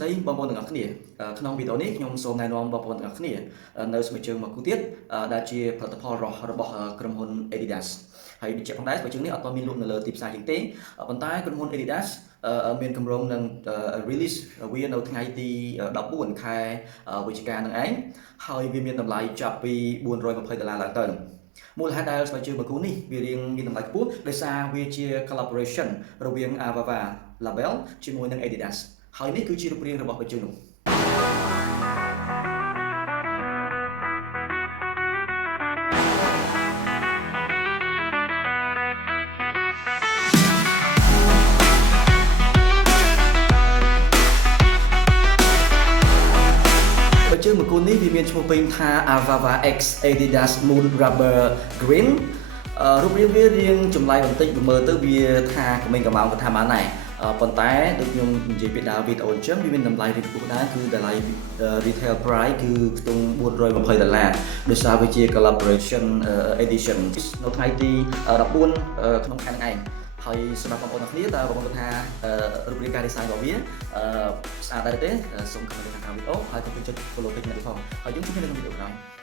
đây bom bồnទាំងអស់គ្នាក្នុងវីដេអូនេះខ្ញុំសូមណែនាំបងប្អូនទាំងអស់គ្នានៅស្បែកជើងមួយគូទៀតដែលជាផលិតផលរបស់ក្រុមហ៊ុន Adidas ហើយបញ្ជាក់ផងដែរស្បែកជើងនេះអត់ទាន់មានលក់នៅលើទីផ្សារជាងទេប៉ុន្តែក្រុមហ៊ុន Adidas មានគម្រោងនឹង release វានៅថ្ងៃទី14ខែវិច្ឆិកានឹងឯងហើយវាមានតម្លៃចាប់ពី$420ឡើងទៅមូលហេតុដែលស្បែកជើងមួយគូនេះវារៀងមានតម្លៃខ្ពស់ដោយសារវាជា collaboration រវាង Avava Label ជាមួយនឹង Adidas ហើយនេះគឺជារូបរាងរបស់ស្បែកជើងនោះជើងមួយគូនេះវាមានឈ្មោះពេញថា Avava X Adidas Moon Rubber Green រូបរាងវារៀងចម្លែកបន្តិចមើលទៅវាថាក្មេងកម្ៅក៏ថាបានដែរប៉ុន្តែដូចខ្ញុំនិយាយពីដើមវីដេអូអញ្ចឹងវាមានតម្លៃរៀងខ្ពស់ដែរគឺតម្លៃ retail price គឺខ្ទង់$420ដោយសារវាជា collaboration edition នៅថ្ងៃទី14ក្នុងខែនេះឯងហើយសម្រាប់បងប្អូនទាំងគ្នាតើបងប្អូនថារូបរាងការ design របស់វាស្អាតដែរទេសូម comment នៅខាងក្រោមវីដេអូហើយកុំភ្លេចចុច follow page នេះផងហើយយើងជួបគ្នានៅក្នុងវីដេអូក្រោយ